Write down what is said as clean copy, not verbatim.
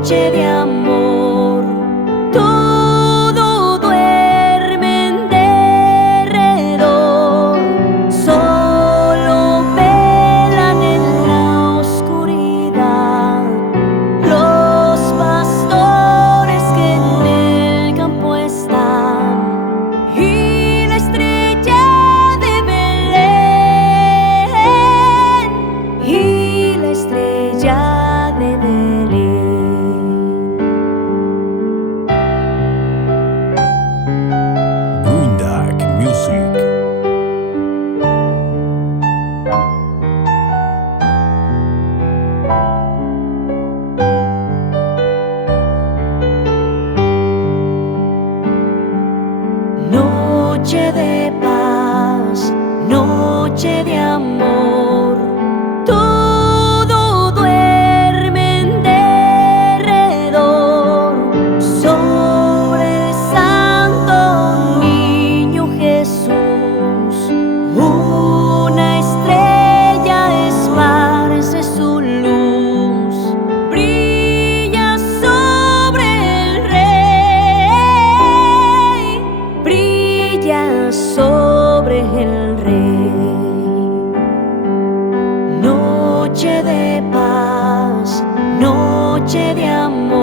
noche de amor. Todo duerme en derredor, solo velan en la oscuridad los pastores que en el campo están, y la estrella de Belén, y la estrella de Belén. Green Dark Music. Noche de paz, noche de amor, todo duerme en derredor, sobre el santo niño Jesús. Una estrella esparce su luz, brilla sobre el rey, brilla sobre el rey. Noche de paz, noche de amor.